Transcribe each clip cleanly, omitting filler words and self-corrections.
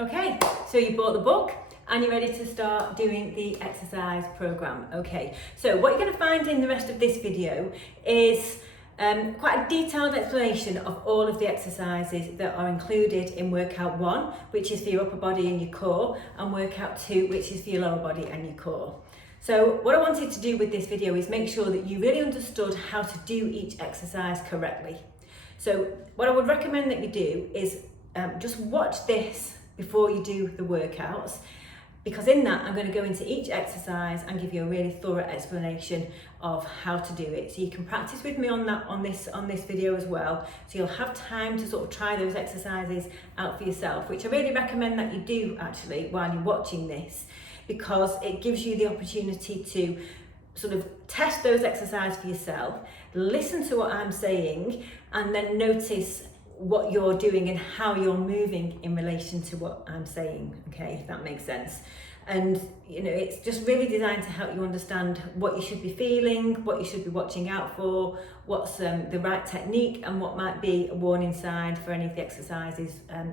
Okay, so you bought the book and you're ready to start doing the exercise program. Okay, so what you're going to find in the rest of this video is quite a detailed explanation of all of the exercises that are included in workout 1, which is for your upper body and your core, and workout 2, which is for your lower body and your core. So what I wanted to do with this video is make sure that you really understood how to do each exercise correctly. So what I would recommend that you do is just watch this before you do the workouts, because in that I'm going to go into each exercise and give you a really thorough explanation of how to do it. So you can practice with me on that on this video as well. So you'll have time to sort of try those exercises out for yourself, which I really recommend that you do actually while you're watching this, because it gives you the opportunity to sort of test those exercises for yourself, listen to what I'm saying, and then notice what you're doing and how you're moving in relation to what I'm saying, okay, if that makes sense. And you know, it's just really designed to help you understand what you should be feeling, what you should be watching out for, what's the right technique, and what might be a warning sign for any of the exercises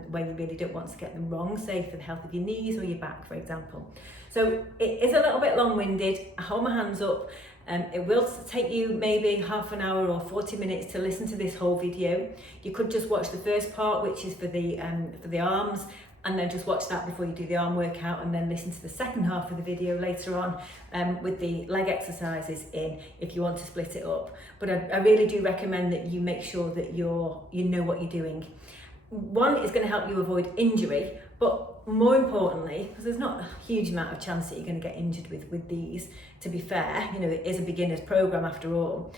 where you really don't want to get them wrong, say for the health of your knees or your back, for example. So it is a little bit long-winded. I hold my hands up. It will take you maybe half an hour or 40 minutes to listen to this whole video. You could just watch the first part, which is for the arms, and then just watch that before you do the arm workout, and then listen to the second half of the video later on with the leg exercises in, if you want to split it up. But I really do recommend that you make sure that you know what you're doing. One is going to help you avoid injury, but more importantly, because there's not a huge amount of chance that you're going to get injured with these, to be fair, you know, it is a beginner's program after all.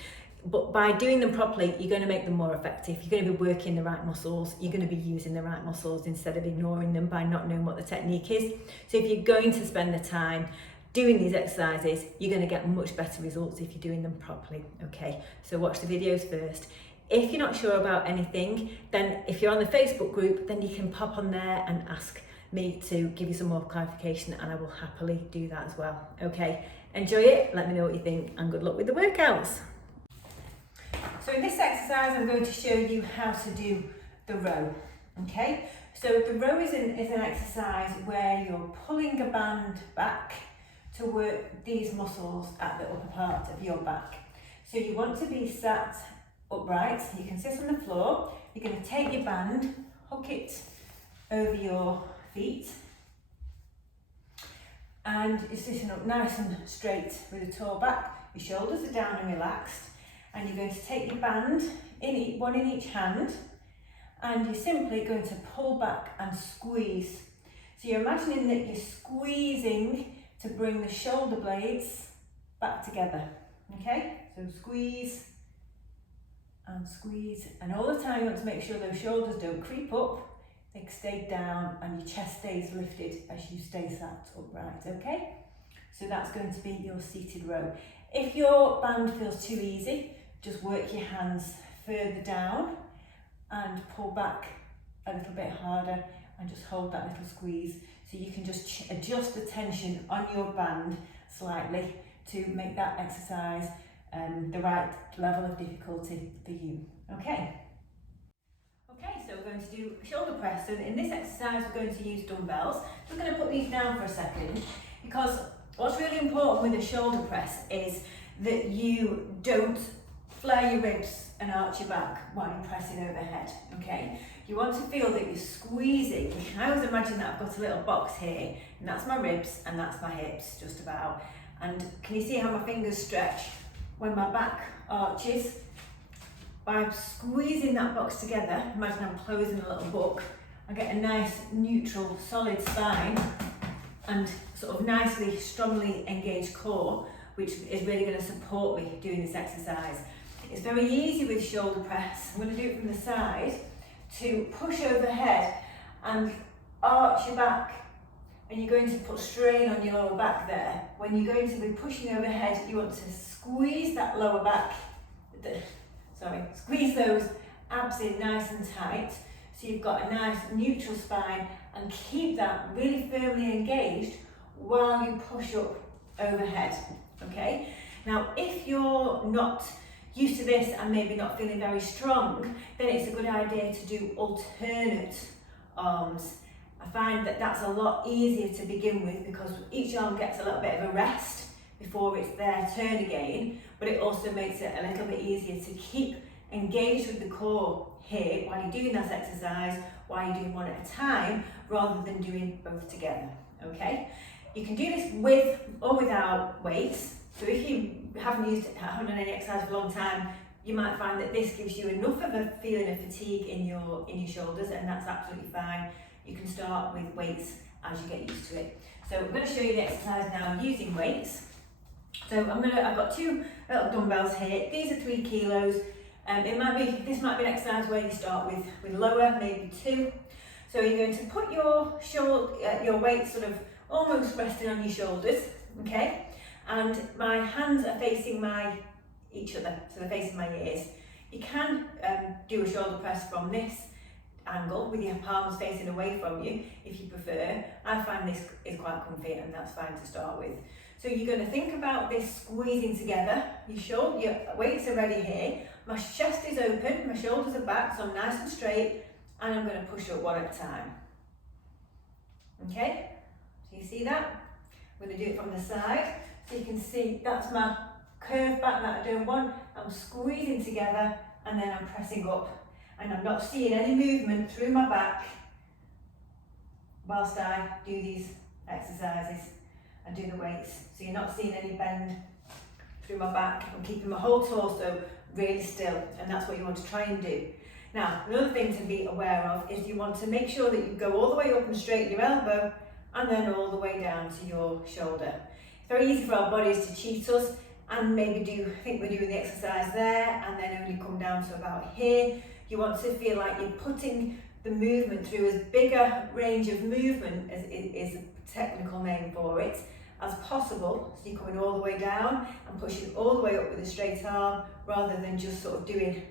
But by doing them properly, you're going to make them more effective. You're going to be working the right muscles. You're going to be using the right muscles instead of ignoring them by not knowing what the technique is. So if you're going to spend the time doing these exercises, you're going to get much better results if you're doing them properly. Okay, so watch the videos first. If you're not sure about anything, then if you're on the Facebook group, then you can pop on there and ask me to give you some more clarification, and I will happily do that as well. Okay, enjoy it, let me know what you think, and good luck with the workouts. So in this exercise, I'm going to show you how to do the row. Okay, so the row is an exercise where you're pulling a band back to work these muscles at the upper part of your back. So you want to be sat upright. You can sit on the floor. You're going to take your band, hook it over your feet, and you're sitting up nice and straight with a tall back. Your shoulders are down and relaxed, and you're going to take your band, one in each hand, and you're simply going to pull back and squeeze. So you're imagining that you're squeezing to bring the shoulder blades back together. Okay, so squeeze and squeeze, and all the time you want to make sure those shoulders don't creep up, they stay down, and your chest stays lifted as you stay sat upright. Okay, so that's going to be your seated row. If your band feels too easy, just work your hands further down and pull back a little bit harder, and just hold that little squeeze, so you can just adjust the tension on your band slightly to make that exercise the right level of difficulty for you. Okay. Okay, so we're going to do shoulder press. So in this exercise, we're going to use dumbbells. Just going to put these down for a second, because what's really important with a shoulder press is that you don't flare your ribs and arch your back while you're pressing overhead. Okay, you want to feel that you're squeezing. I always imagine that I've got a little box here, and that's my ribs and that's my hips, just about. And can you see how my fingers stretch when my back arches? By squeezing that box together, imagine I'm closing a little book, I get a nice neutral solid spine and sort of nicely strongly engaged core, which is really going to support me doing this exercise. It's very easy with shoulder press. I'm going to do it from the side, to push overhead and arch your back, and you're going to put strain on your lower back there. When you're going to be pushing overhead, you want to squeeze that lower back, squeeze those abs in nice and tight, so you've got a nice neutral spine, and keep that really firmly engaged while you push up overhead. Okay, now if you're not used to this and maybe not feeling very strong, then it's a good idea to do alternate arms I find that that's a lot easier to begin with because each arm gets a little bit of a rest before it's their turn again, but it also makes it a little bit easier to keep engaged with the core here while you're doing this exercise, while you're doing one at a time, rather than doing both together, okay? You can do this with or without weights. So if you haven't done any exercise for a long time, you might find that this gives you enough of a feeling of fatigue in your shoulders, and that's absolutely fine. You can start with weights as you get used to it. So I'm going to show you the exercise now using weights. So I've got two little dumbbells here. These are 3 kilos. This might be an exercise where you start with lower, maybe 2. So you're going to put your weight sort of almost resting on your shoulders, okay? And my hands are facing each other, so they're facing my ears. You can do a shoulder press from this angle with your palms facing away from you if you prefer. I find this is quite comfy and that's fine to start with. So you're going to think about this squeezing together. Your weights are ready here. My chest is open, my shoulders are back, so I'm nice and straight, and I'm going to push up one at a time. Okay, so you see that? I'm going to do it from the side, so you can see that's my curve back that I don't want. I'm squeezing together, and then I'm pressing up, and I'm not seeing any movement through my back whilst I do these exercises and do the weights. So you're not seeing any bend through my back. I'm keeping my whole torso really still, and that's what you want to try and do. Now, another thing to be aware of is you want to make sure that you go all the way up and straighten your elbow and then all the way down to your shoulder. It's very easy for our bodies to cheat us and maybe think we're doing the exercise there and then only come down to about here. You want to feel like you're putting the movement through as big a range of movement as is a technical name for it as possible. So you're coming all the way down and pushing all the way up with a straight arm rather than just sort of doing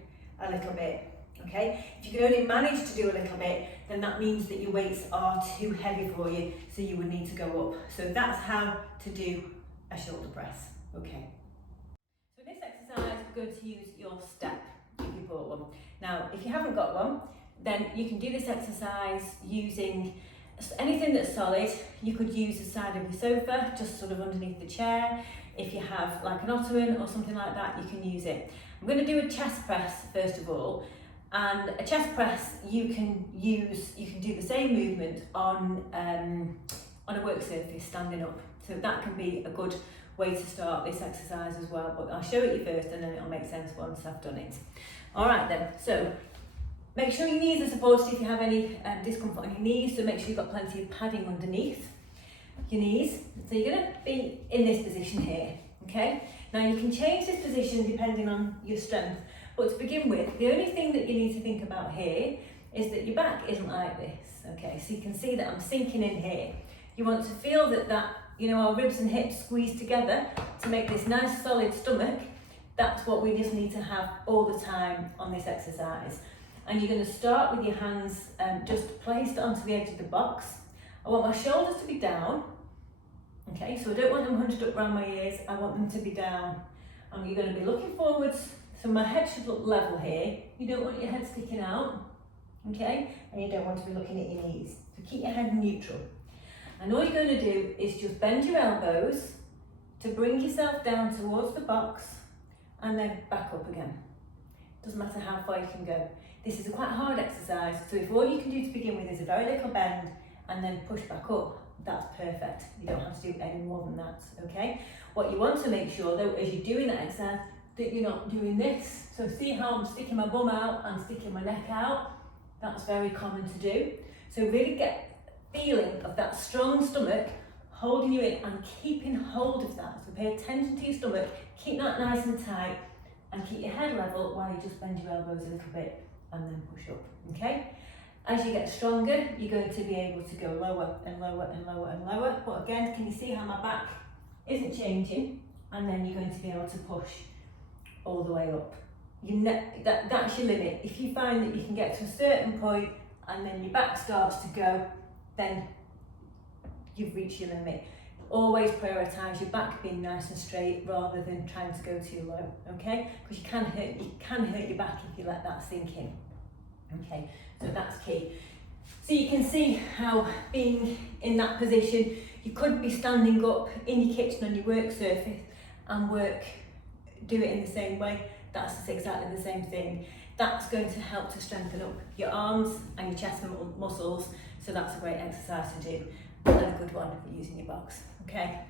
a little bit. Okay, if you can only manage to do a little bit, then that means that your weights are too heavy for you, so you would need to go up. So that's how to do a shoulder press. Okay. So in this exercise, we're going to use your step if you bought one. Now, if you haven't got one, then you can do this exercise using anything that's solid. You could use the side of your sofa, just sort of underneath the chair. If you have like an ottoman or something like that, you can use it. I'm going to do a chest press first of all. And a chest press, you can do the same movement on a work surface, standing up. So that can be a good way to start this exercise as well. But I'll show it you first, and then it'll make sense once I've done it. All right then. So make sure your knees are supported if you have any discomfort on your knees. So make sure you've got plenty of padding underneath your knees. So you're going to be in this position here. Okay. Now you can change this position depending on your strength. But to begin with, the only thing that you need to think about here is that your back isn't like this, okay? So you can see that I'm sinking in here. You want to feel that our ribs and hips squeeze together to make this nice solid stomach. That's what we just need to have all the time on this exercise. And you're going to start with your hands just placed onto the edge of the box. I want my shoulders to be down, okay? So I don't want them hunched up around my ears, I want them to be down. And you're going to be looking forwards. So my head should look level here. You don't want your head sticking out, okay? And you don't want to be looking at your knees. So keep your head neutral. And all you're going to do is just bend your elbows to bring yourself down towards the box and then back up again. Doesn't matter how far you can go. This is a quite hard exercise, so if all you can do to begin with is a very little bend and then push back up, that's perfect. You don't have to do any more than that, okay? What you want to make sure though, as you're doing that exercise, that you're not doing this. So see how I'm sticking my bum out and sticking my neck out? That's very common to do. So really get feeling of that strong stomach holding you in and keeping hold of that. So pay attention to your stomach, keep that nice and tight and keep your head level while you just bend your elbows a little bit and then push up, okay? As you get stronger, you're going to be able to go lower and lower and lower and lower. But again, can you see how my back isn't changing? And then you're going to be able to push all the way up. That's your limit. If you find that you can get to a certain point and then your back starts to go, then you've reached your limit. Always prioritise your back being nice and straight rather than trying to go too low, okay? Because you can hurt your back if you let that sink in. Okay, so that's key. So you can see how being in that position, you could be standing up in your kitchen on your work surface and do it in the same way. That's exactly the same thing. That's going to help to strengthen up your arms and your chest muscles. So that's a great exercise to do, and a good one for using your box. Okay.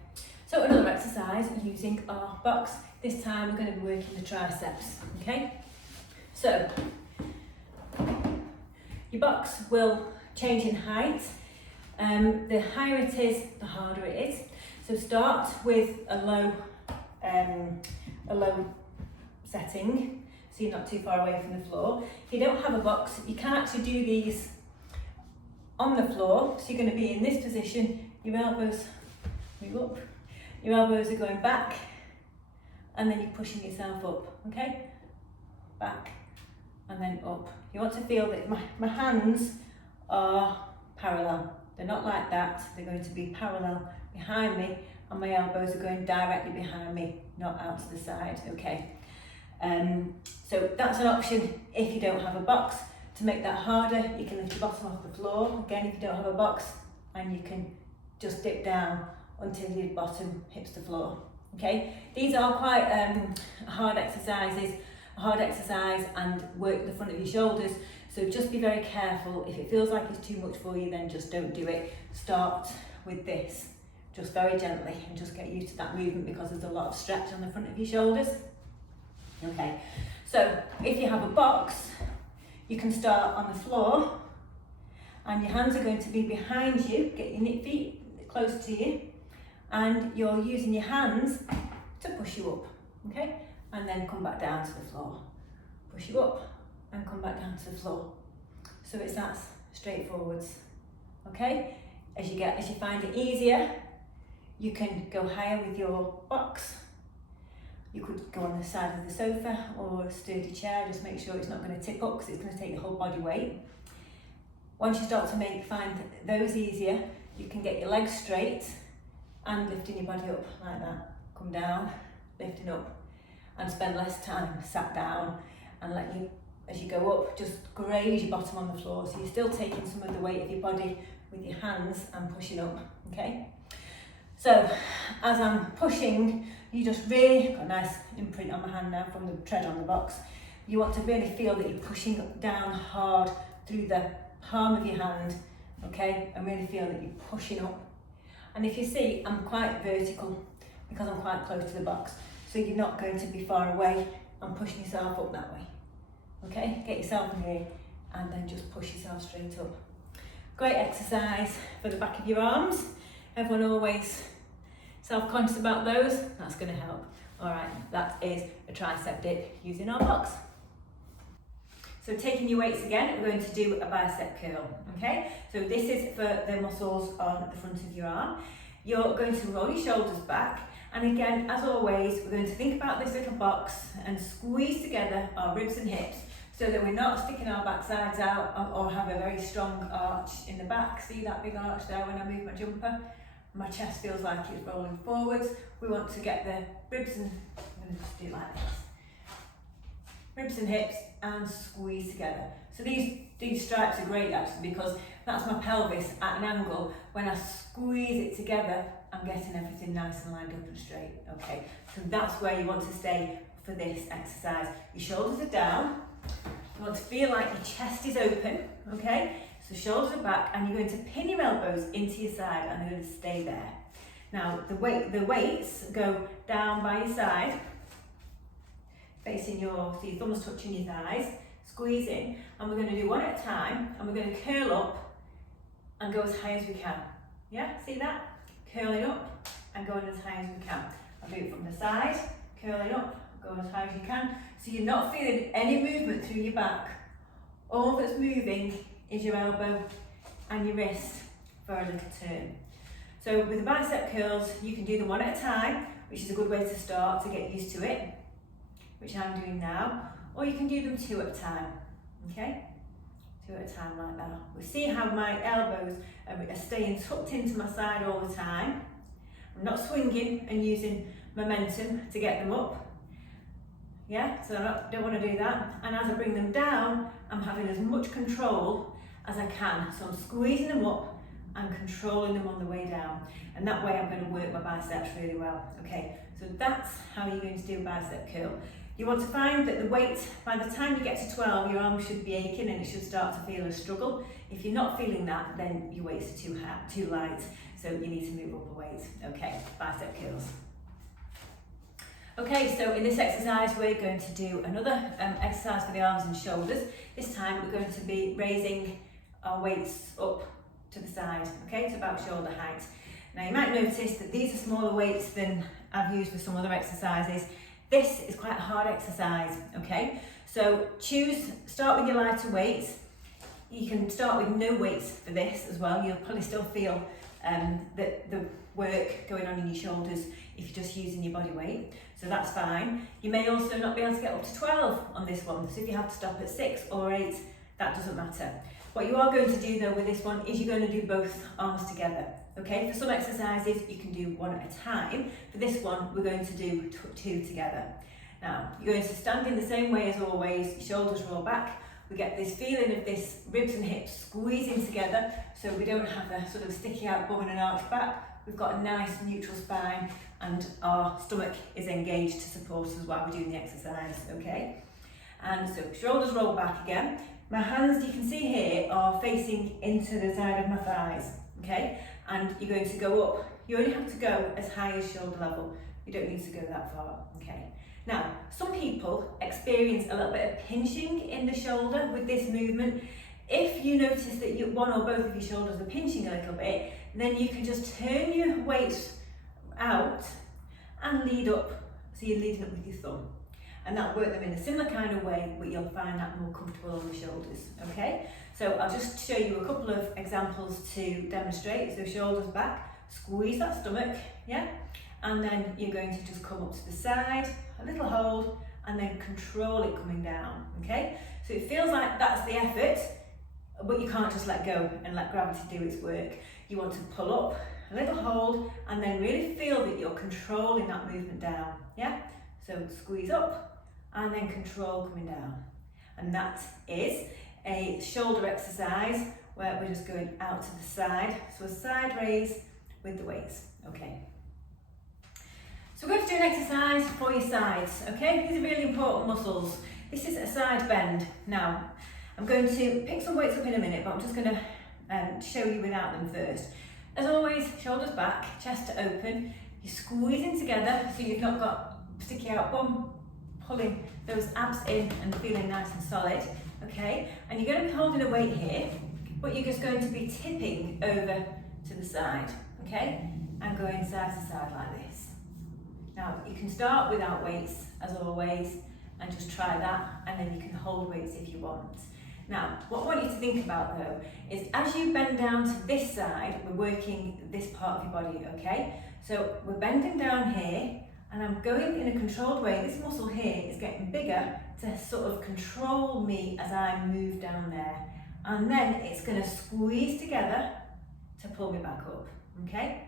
So another exercise using our box. This time we're going to be working the triceps. Okay. So your box will change in height. The higher it is, the harder it is. So start with a low setting, so you're not too far away from the floor. If you don't have a box, you can actually do these on the floor. So you're going to be in this position, your elbows move up, your elbows are going back, and then you're pushing yourself up, okay? Back, and then up. You want to feel that my hands are parallel. They're not like that, they're going to be parallel behind me, and my elbows are going directly behind me, not out to the side, okay? So that's an option if you don't have a box. To make that harder, you can lift your bottom off the floor, again if you don't have a box, and you can just dip down until your bottom hits the floor, okay? These are quite hard exercise and work the front of your shoulders, so just be very careful. If it feels like it's too much for you, then just don't do it. Start with this, just very gently, and just get used to that movement because there's a lot of stretch on the front of your shoulders. Okay, so if you have a box, you can start on the floor and your hands are going to be behind you. Get your feet close to you and you're using your hands to push you up, okay? And then come back down to the floor. Push you up and come back down to the floor. So it's that straightforward, okay? As you find it easier, you can go higher with your box. You could go on the side of the sofa or a sturdy chair, just make sure it's not going to tip up because it's going to take your whole body weight. Once you start to find those easier, you can get your legs straight and lifting your body up like that. Come down, lifting up, and spend less time sat down and let you, as you go up, just graze your bottom on the floor. So you're still taking some of the weight of your body with your hands and pushing up, okay? So as I'm pushing, you just really got a nice imprint on my hand now from the tread on the box. You want to really feel that you're pushing down hard through the palm of your hand, okay? And really feel that you're pushing up. And if you see, I'm quite vertical because I'm quite close to the box. So you're not going to be far away and pushing yourself up that way. Okay, get yourself near and then just push yourself straight up. Great exercise for the back of your arms. Everyone always self-conscious about those, that's going to help. All right, that is a tricep dip using our box. So taking your weights again, we're going to do a bicep curl, okay? So this is for the muscles on the front of your arm. You're going to roll your shoulders back, and again, as always, we're going to think about this little box and squeeze together our ribs and hips so that we're not sticking our backsides out or have a very strong arch in the back. See that big arch there when I move my jumper? My chest feels like it's rolling forwards. We want to get the ribs and, I'm going to just do it like this. Ribs and hips and squeeze together. So these stripes are great actually because that's my pelvis at an angle. When I squeeze it together, I'm getting everything nice and lined up and straight. Okay, so that's where you want to stay for this exercise. Your shoulders are down. You want to feel like your chest is open, okay? So shoulders are back and you're going to pin your elbows into your side and they're going to stay there. Now the weights go down by your side, facing so your thumbs touching your thighs, squeezing, and we're going to do one at a time and we're going to curl up and go as high as we can. Yeah, see that? Curling up and going as high as we can. I'll do it from the side, curling up, going as high as you can. So you're not feeling any movement through your back. All that's moving is your elbow and your wrist for a little turn. So with the bicep curls, you can do them one at a time, which is a good way to start to get used to it, which I'm doing now, or you can do them two at a time, okay? Two at a time like that. We'll see how my elbows are staying tucked into my side all the time. I'm not swinging and using momentum to get them up. Yeah, so I don't want to do that. And as I bring them down, I'm having as much control as I can. So I'm squeezing them up and controlling them on the way down. And that way I'm going to work my biceps really well. Okay, so that's how you're going to do a bicep curl. You want to find that the weight, by the time you get to 12, your arms should be aching and it should start to feel a struggle. If you're not feeling that, then your weights are too light, so you need to move up the weight. Okay, bicep curls. Okay, so in this exercise we're going to do another exercise for the arms and shoulders. This time we're going to be raising our weights up to the side, okay, to about shoulder height. Now you might notice that these are smaller weights than I've used for some other exercises. This is quite a hard exercise, okay? So start with your lighter weights. You can start with no weights for this as well. You'll probably still feel the work going on in your shoulders if you're just using your body weight, so that's fine. You may also not be able to get up to 12 on this one, so if you have to stop at 6 or 8, that doesn't matter. What you are going to do though with this one is you're going to do both arms together. Okay, for some exercises you can do one at a time. For this one we're going to do 2 together. Now you're going to stand in the same way as always, shoulders roll back. We get this feeling of this ribs and hips squeezing together so we don't have a sort of sticky out bum and an arch back. We've got a nice neutral spine and our stomach is engaged to support us while we're doing the exercise, okay? And so shoulders roll back again. My hands, you can see here, are facing into the side of my thighs, okay? And you're going to go up. You only have to go as high as shoulder level. You don't need to go that far, okay? Now, some people experience a little bit of pinching in the shoulder with this movement. If you notice that one or both of your shoulders are pinching a little bit, then you can just turn your weight out and lead up. So you're leading up with your thumb. And that'll work them in a similar kind of way, but you'll find that more comfortable on the shoulders, okay? So I'll just show you a couple of examples to demonstrate. So shoulders back, squeeze that stomach, yeah? And then you're going to just come up to the side, a little hold, and then control it coming down, okay? So it feels like that's the effort, but you can't just let go and let gravity do its work. You want to pull up, a little hold, and then really feel that you're controlling that movement down, yeah? So squeeze up, and then control coming down. And that is a shoulder exercise where we're just going out to the side. So a side raise with the weights, okay? So we're going to do an exercise for your sides, okay? These are really important muscles. This is a side bend. Now, I'm going to pick some weights up in a minute, but I'm just going to show you without them first. As always, shoulders back, chest open. You're squeezing together so you've not got sticky out bum, pulling those abs in and feeling nice and solid, okay? And you're going to be holding a weight here, but you're just going to be tipping over to the side, okay? And going side to side like this. Now, you can start without weights, as always, and just try that, and then you can hold weights if you want. Now, what I want you to think about though, is as you bend down to this side, we're working this part of your body, okay? So we're bending down here, and I'm going in a controlled way. This muscle here is getting bigger to sort of control me as I move down there. And then it's going to squeeze together to pull me back up, okay?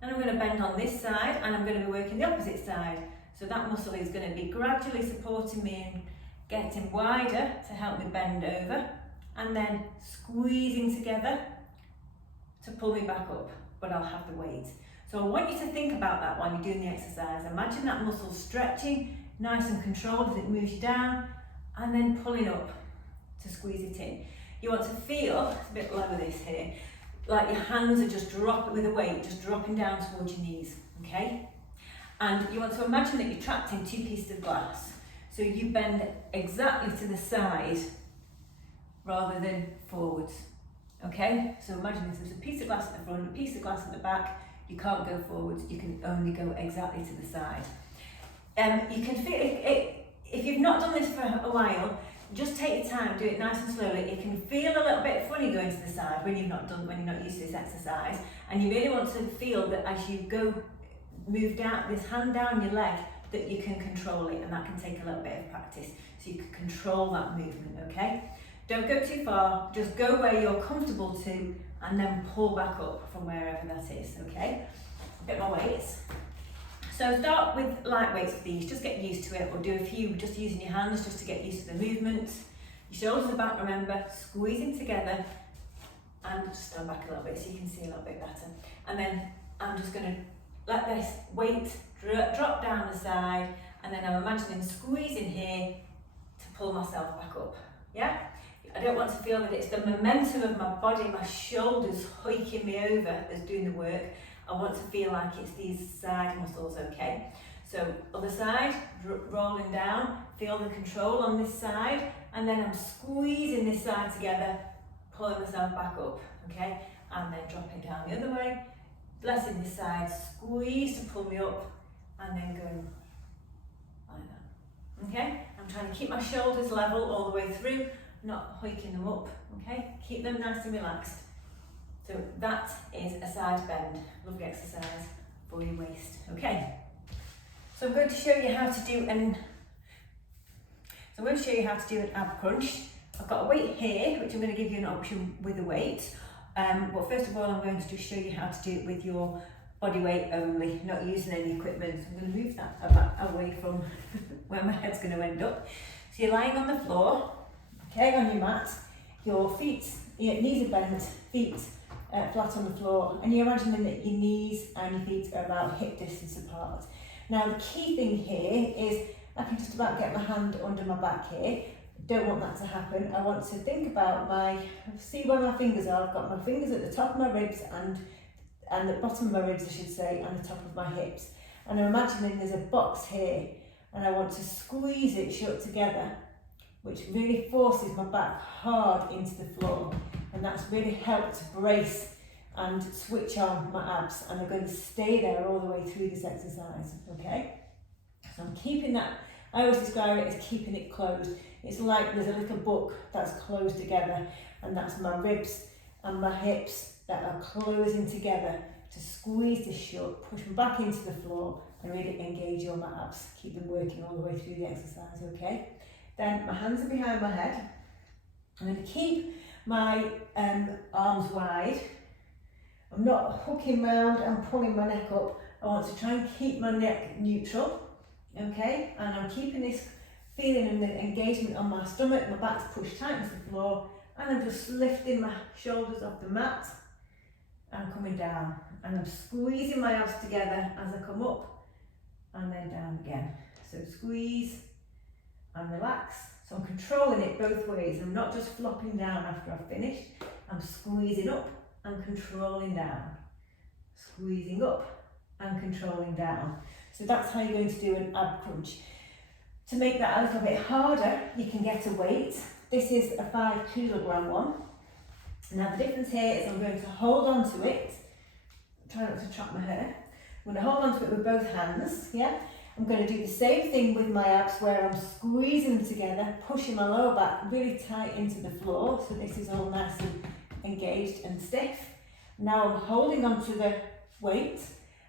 And I'm going to bend on this side, and I'm going to be working the opposite side. So that muscle is going to be gradually supporting me and getting wider to help me bend over, and then squeezing together to pull me back up, but I'll have the weight. So I want you to think about that while you're doing the exercise. Imagine that muscle stretching, nice and controlled as it moves you down, and then pulling up to squeeze it in. You want to feel, it's a bit lower this here, like your hands are just dropping with a weight, just dropping down towards your knees, okay? And you want to imagine that you're trapped in 2 pieces of glass. So you bend exactly to the side rather than forwards, okay? So imagine this, there's a piece of glass at the front, a piece of glass at the back. You can't go forwards, you can only go exactly to the side. You can feel it, if you've not done this for a while, just take your time, do it nice and slowly. It can feel a little bit funny going to the side when you're not used to this exercise, and you really want to feel that as you go, move down, this hand down your leg, that you can control it, and that can take a little bit of practice. So you can control that movement, okay? Don't go too far, just go where you're comfortable to, and then pull back up from wherever that is, okay? A bit more weights. So start with light weights for these, just get used to it, or do a few just using your hands just to get used to the movement. Your shoulders are back, remember, squeezing together and just stand back a little bit so you can see a little bit better. And then I'm just going to let this weight drop down the side, and then I'm imagining squeezing here to pull myself back up. Yeah? I don't want to feel that it's the momentum of my body, my shoulders hoiking me over that's doing the work. I want to feel like it's these side muscles, okay? So other side, rolling down, feel the control on this side, and then I'm squeezing this side together, pulling myself back up, okay? And then dropping down the other way, blessing this side, squeeze to pull me up, and then going like that, okay? I'm trying to keep my shoulders level all the way through, not hoiking them up, okay? Keep them nice and relaxed. So that is a side bend, lovely exercise for your waist, okay? So I'm going to show you how to do an ab crunch. I've got a weight here, which I'm going to give you an option with a weight. But first of all, I'm going to just show you how to do it with your body weight only, not using any equipment. So I'm going to move that away from where my head's going to end up. So you're lying on the floor, okay, on your mat. Your knees are bent, feet flat on the floor, and you're imagining that your knees and your feet are about hip distance apart. Now the key thing here is I can just about get my hand under my back here. Don't want that to happen. I want to think about see where my fingers are. I've got my fingers at the top of my ribs and the bottom of my ribs, I should say, and the top of my hips. And I'm imagining there's a box here, and I want to squeeze it shut together, which really forces my back hard into the floor. And that's really helped to brace and switch on my abs, and they're going to stay there all the way through this exercise, okay? So I'm keeping that, I always describe it as keeping it closed. It's like there's a little book that's closed together, and that's my ribs and my hips that are closing together to squeeze this shut, push them back into the floor, and really engage all my abs. Keep them working all the way through the exercise, okay? Then my hands are behind my head. I'm going to keep my arms wide. I'm not hooking round and pulling my neck up. I want to try and keep my neck neutral, okay? And I'm keeping this feeling and the engagement on my stomach, my back's pushed tight into the floor, and I'm just lifting my shoulders off the mat and coming down. And I'm squeezing my abs together as I come up and then down again. So squeeze and relax. So I'm controlling it both ways. I'm not just flopping down after I've finished. I'm squeezing up and controlling down. Squeezing up and controlling down. So that's how you're going to do an ab crunch. To make that a little bit harder, you can get a weight. This is a 5 kilogram one. Now the difference here is I'm going to hold on to it. Try not to trap my hair. I'm going to hold on to it with both hands, yeah? I'm going to do the same thing with my abs where I'm squeezing them together, pushing my lower back really tight into the floor. So this is all nice and engaged and stiff. Now I'm holding onto the weight,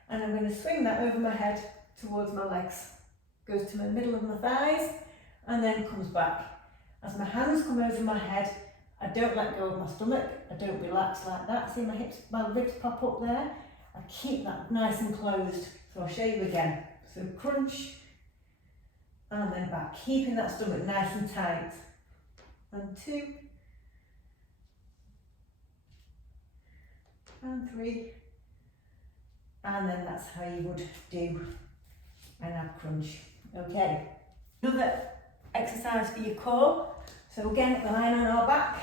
and I'm going to swing that over my head towards my legs. Goes to the middle of my thighs and then comes back. As my hands come over my head, I don't let go of my stomach. I don't relax like that. See my ribs pop up there? I keep that nice and closed. So I'll show you again. So crunch and then back, keeping that stomach nice and tight. And 2 and 3, and then that's how you would do an ab crunch. Okay, another exercise for your core. So again, we're lying on our back.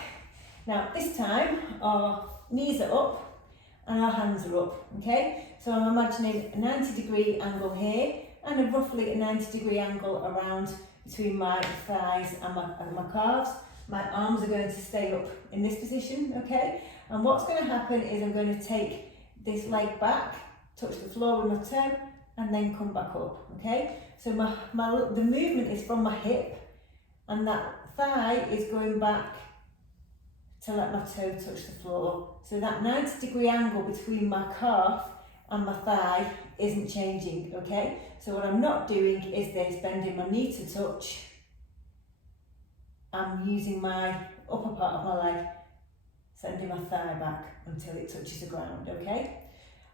Now this time our knees are up and our hands are up, okay? So I'm imagining a 90-degree angle here and a roughly a 90-degree angle around between my thighs and my calves. My arms are going to stay up in this position, okay? And what's going to happen is I'm going to take this leg back, touch the floor with my toe, and then come back up, okay? So the movement is from my hip, and that thigh is going back to let my toe touch the floor. So that 90-degree angle between my calf and my thigh isn't changing, okay? So what I'm not doing is this, bending my knee to touch. I'm using my upper part of my leg, sending my thigh back until it touches the ground, okay?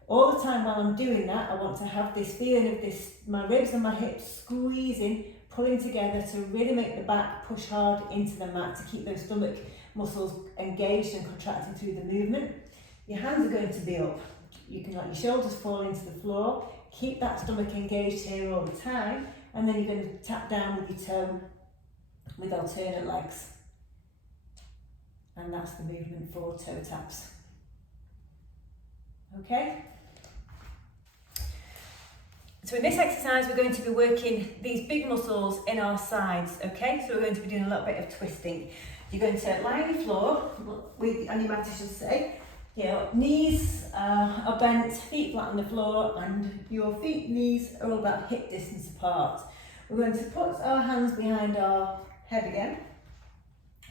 All the time while I'm doing that, I want to have this feeling of my ribs and my hips squeezing, pulling together to really make the back push hard into the mat to keep those stomach muscles engaged and contracted through the movement. Your hands are going to be up. You can let your shoulders fall into the floor. Keep that stomach engaged here all the time, and then you're going to tap down with your toe with alternate legs. And that's the movement for toe taps. Okay? So in this exercise, we're going to be working these big muscles in our sides, okay? So we're going to be doing a little bit of twisting. You're going to lie on the floor, on your mat I should say. Your knees are bent, feet flat on the floor, and your feet, knees are all about hip distance apart. We're going to put our hands behind our head again,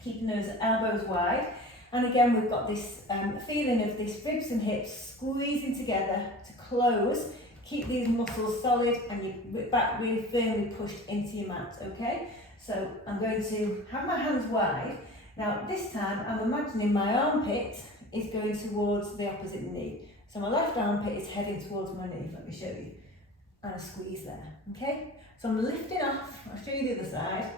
keeping those elbows wide. And again, we've got this feeling of this ribs and hips squeezing together to close. Keep these muscles solid and your back really firmly pushed into your mat, okay? So I'm going to have my hands wide. Now this time I'm imagining my armpit is going towards the opposite knee. So my left armpit is heading towards my knee, let me show you. And a squeeze there, okay? So I'm lifting off, I'll show you the other side.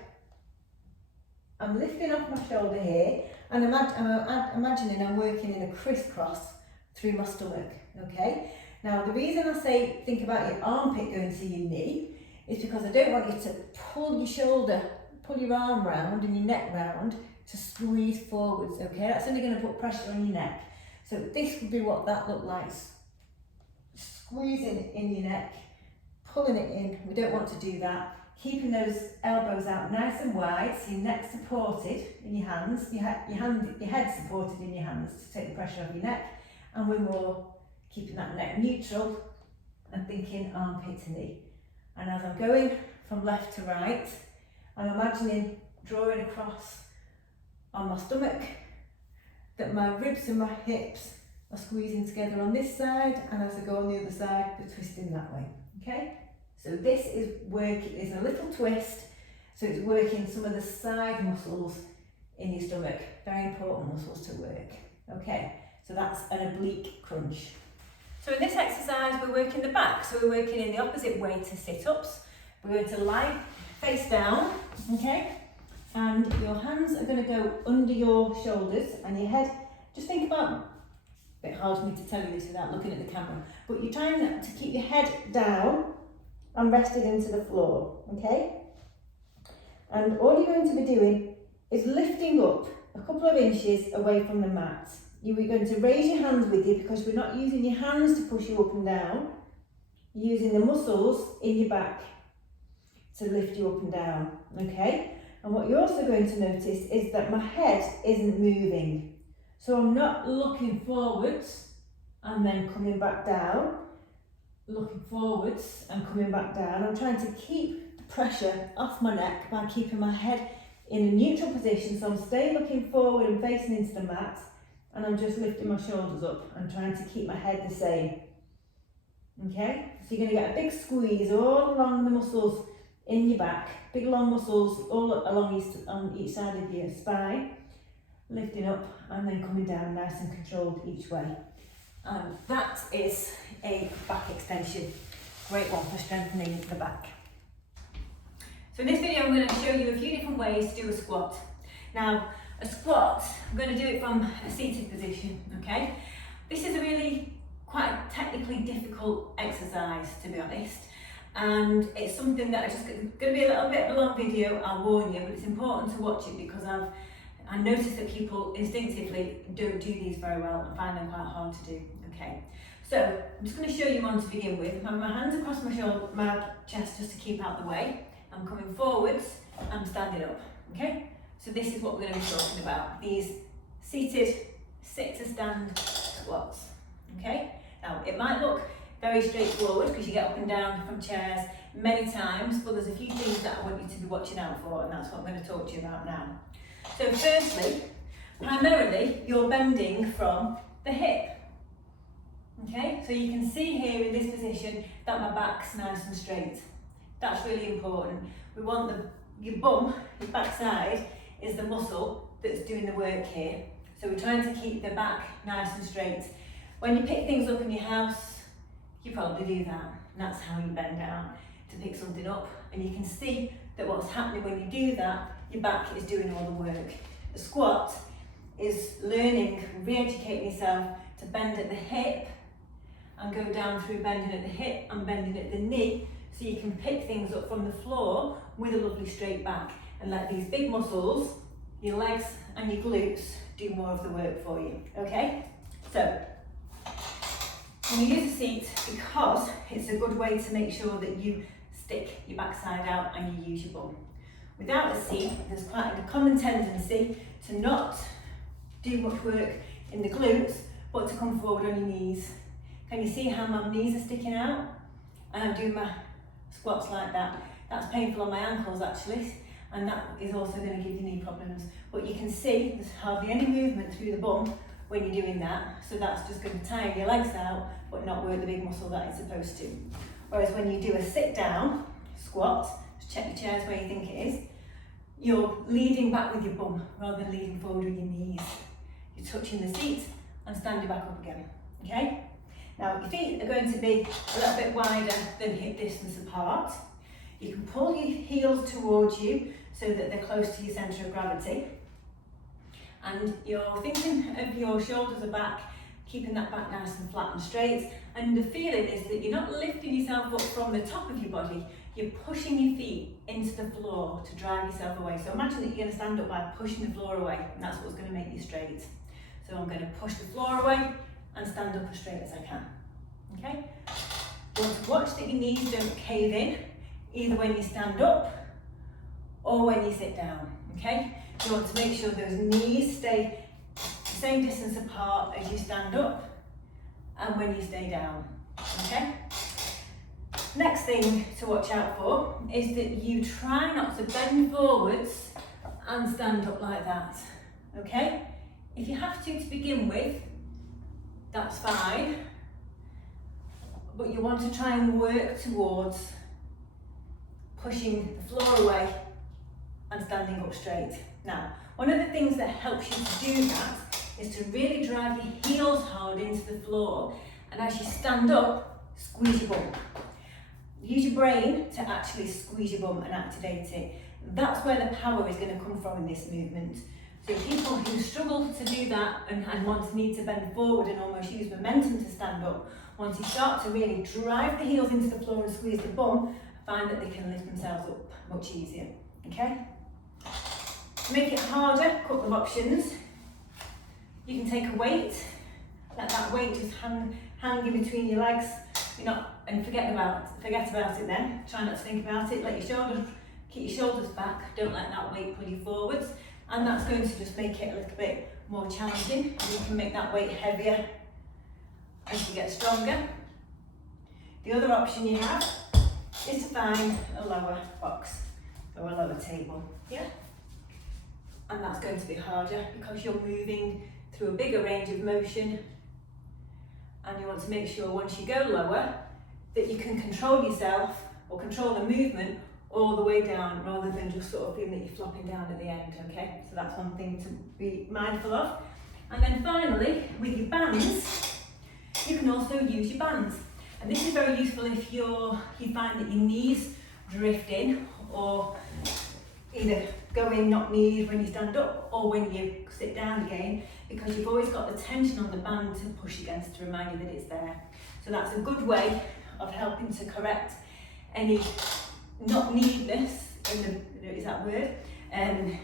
I'm lifting off my shoulder here, and I'm imagining I'm working in a crisscross through my stomach, okay? Now the reason I say think about your armpit going to your knee is because I don't want you to pull your shoulder, pull your arm round and your neck round to squeeze forwards, okay? That's only going to put pressure on your neck. So this would be what that looked like. Squeezing in your neck, pulling it in. We don't want to do that. Keeping those elbows out nice and wide, so your neck supported in your hands, your head supported in your hands to take the pressure off your neck, and we're more keeping that neck neutral and thinking armpit to knee. And as I'm going from left to right, I'm imagining drawing across on my stomach, that my ribs and my hips are squeezing together on this side, and as I go on the other side, we're twisting that way, okay? So this is working, is a little twist, so it's working some of the side muscles in your stomach, very important muscles to work, okay? So that's an oblique crunch. So in this exercise, we're working the back, so we're working in the opposite way to sit-ups. We're going to lie face down, okay? And your hands are going to go under your shoulders and your head, just think about, a bit hard for me to tell you this without looking at the camera, but you're trying to keep your head down and rested into the floor, okay? And all you're going to be doing is lifting up a couple of inches away from the mat. You're going to raise your hands with you because we're not using your hands to push you up and down. You're using the muscles in your back to lift you up and down, okay? And what you're also going to notice is that my head isn't moving. So I'm not looking forwards and then coming back down, looking forwards and coming back down. I'm trying to keep the pressure off my neck by keeping my head in a neutral position. So I'm staying looking forward and facing into the mat, and I'm just lifting my shoulders up and trying to keep my head the same. Okay, so you're going to get a big squeeze all along the muscles in your back, big long muscles all along on each side of your spine, lifting up and then coming down nice and controlled each way. And that is a back extension, great one for strengthening the back. So in this video I'm going to show you a few different ways to do a squat. Now a squat, I'm going to do it from a seated position, okay? This is a really quite technically difficult exercise, to be honest, and it's something that it's going to be a little bit of a long video, I'll warn you, but it's important to watch it because I noticed that people instinctively don't do these very well and find them quite hard to do, okay? So I'm just going to show you one to begin with. I have my hands across my chest just to keep out the way. I'm coming forwards, I'm standing up, okay? So this is what we're going to be talking about, these seated sit to stand squats, okay? Now it might look very straightforward because you get up and down from chairs many times, but there's a few things that I want you to be watching out for, and that's what I'm going to talk to you about now. So firstly, primarily you're bending from the hip, okay? So you can see here in this position that my back's nice and straight. That's really important. We want your bum, your backside, is the muscle that's doing the work here. So we're trying to keep the back nice and straight. When you pick things up in your house, you probably do that. And that's how you bend down to pick something up. And you can see that what's happening when you do that, your back is doing all the work. A squat is learning, re-educating yourself to bend at the hip and go down through bending at the hip and bending at the knee, so you can pick things up from the floor with a lovely straight back and let these big muscles, your legs and your glutes, do more of the work for you, okay? So, I'm going to use a seat because it's a good way to make sure that you stick your backside out and you use your bum. Without a seat, there's quite a common tendency to not do much work in the glutes, but to come forward on your knees. Can you see how my knees are sticking out? And I'm doing my squats like that. That's painful on my ankles actually, and that is also going to give you knee problems. But you can see there's hardly any movement through the bum when you're doing that, so that's just going to tire your legs out, but not work the big muscle that it's supposed to. Whereas when you do a sit down squat, just check your chairs where you think it is, you're leading back with your bum rather than leading forward with your knees. You're touching the seat and standing back up again, okay? Now your feet are going to be a little bit wider than hip distance apart. You can pull your heels towards you so that they're close to your centre of gravity. And you're thinking of your shoulders are back, keeping that back nice and flat and straight. And the feeling is that you're not lifting yourself up from the top of your body, you're pushing your feet into the floor to drive yourself away. So imagine that you're going to stand up by pushing the floor away, and that's what's going to make you straight. So I'm going to push the floor away and stand up as straight as I can. Okay? You want to watch that your knees don't cave in, either when you stand up or when you sit down. Okay? You want to make sure those knees stay the same distance apart as you stand up and when you stay down. Okay? Next thing to watch out for is that you try not to bend forwards and stand up like that. Okay? If you have to begin with, that's fine, but you want to try and work towards pushing the floor away and standing up straight. Now, one of the things that helps you to do that is to really drive your heels hard into the floor, and as you stand up, squeeze your bum. Use your brain to actually squeeze your bum and activate it. That's where the power is going to come from in this movement. So people who struggle to do that and need to bend forward and almost use momentum to stand up, once you start to really drive the heels into the floor and squeeze the bum, find that they can lift themselves up much easier. Okay? To make it harder, a couple of options. You can take a weight, let that weight just hang in between your legs. And forget about it then. Try not to think about it. Keep your shoulders back. Don't let that weight pull you forwards. And that's going to just make it a little bit more challenging. You can make that weight heavier as you get stronger. The other option you have is to find a lower box or a lower table. Yeah? And that's going to be harder because you're moving through a bigger range of motion, and you want to make sure once you go lower that you can control yourself or control the movement all the way down rather than just sort of feeling that you're flopping down at the end, okay? So that's one thing to be mindful of. And then finally, with your bands, you can also use your bands. And this is very useful if you find that your knees drift in, or either go in, not knees when you stand up or when you sit down again, because you've always got the tension on the band to push against to remind you that it's there. So that's a good way of helping to correct any not needness is that word? Any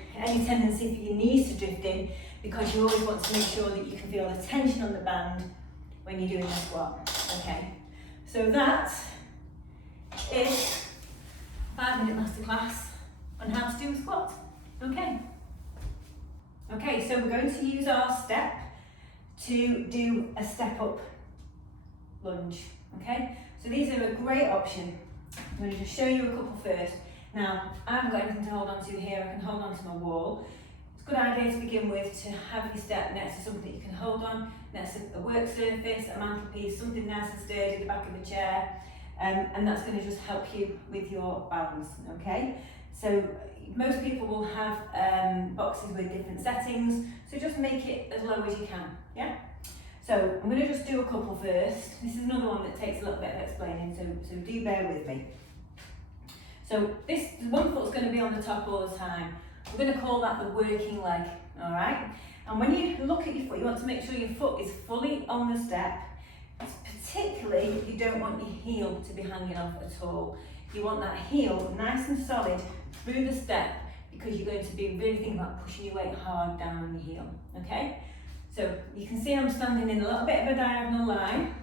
tendency for your knees to drift in, because you always want to make sure that you can feel the tension on the band when you're doing the squat. Okay, so that is a 5-minute masterclass on how to do a squat. Okay, so we're going to use our step to do a step up lunge. Okay, so these are a great option. I'm going to just show you a couple first. Now, I haven't got anything to hold on to here, I can hold on to my wall. It's a good idea to begin with to have your step next to something you can hold on, next to a work surface, a mantelpiece, something nice and sturdy at the back of a chair, and that's going to just help you with your balance, okay? So most people will have boxes with different settings, so just make it as low as you can, yeah? So I'm going to just do a couple first. This is another one that takes a little bit of explaining, so do bear with me. So one foot's going to be on the top all the time. We're going to call that the working leg, all right? And when you look at your foot, you want to make sure your foot is fully on the step. Particularly, you don't want your heel to be hanging off at all. You want that heel nice and solid through the step, because you're going to be really thinking about pushing your weight hard down on your heel, okay? So you can see I'm standing in a little bit of a diagonal line,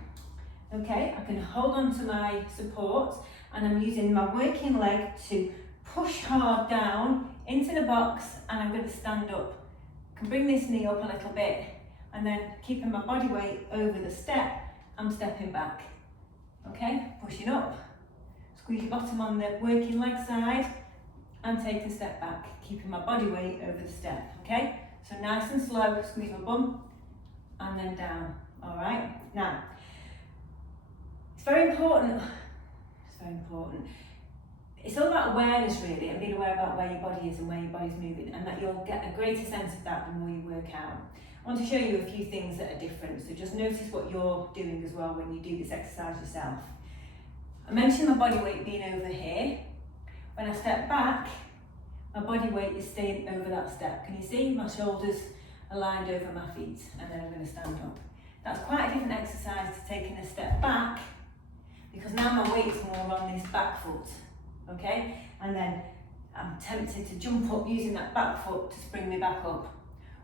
okay? I can hold on to my support, and I'm using my working leg to push hard down into the box, and I'm going to stand up. I can bring this knee up a little bit, and then keeping my body weight over the step, I'm stepping back, okay? Pushing up, squeeze your bottom on the working leg side, and take a step back, keeping my body weight over the step, okay? So nice and slow, squeeze my bum, and then down, all right? Now, it's very important, it's all about awareness really, and being aware about where your body is and where your body's moving, and that you'll get a greater sense of that the more you work out. I want to show you a few things that are different, so just notice what you're doing as well when you do this exercise yourself. I mentioned my body weight being over here. When I step back, my body weight is staying over that step. Can you see? My shoulders are lined over my feet, and then I'm going to stand up. That's quite a different exercise to taking a step back, because now my weight's more on this back foot, okay? And then I'm tempted to jump up using that back foot to spring me back up.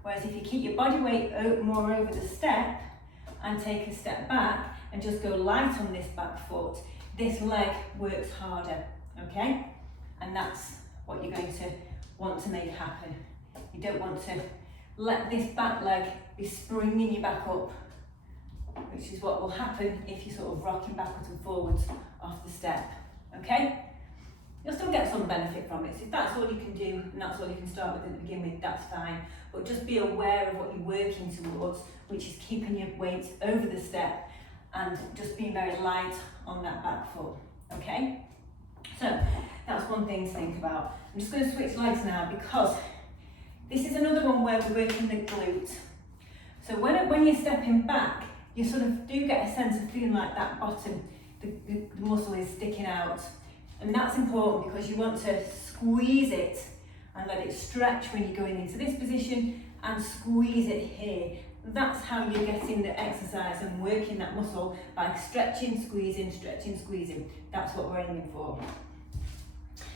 Whereas if you keep your body weight more over the step and take a step back and just go light on this back foot, this leg works harder, okay? And that's what you're going to want to make happen. You don't want to let this back leg be springing you back up, which is what will happen if you're sort of rocking backwards and forwards off the step, okay? You'll still get some benefit from it, so if that's all you can do and that's all you can start with to begin with, that's fine. But just be aware of what you're working towards, which is keeping your weight over the step and just being very light on that back foot, okay? So that's one thing to think about. I'm just going to switch legs now, because this is another one where we're working the glute. So when you're stepping back, you sort of do get a sense of feeling like that bottom, the muscle is sticking out. And that's important because you want to squeeze it and let it stretch when you're going into this position, and squeeze it here. That's how you're getting the exercise and working that muscle, by stretching, squeezing, stretching, squeezing. That's what we're aiming for.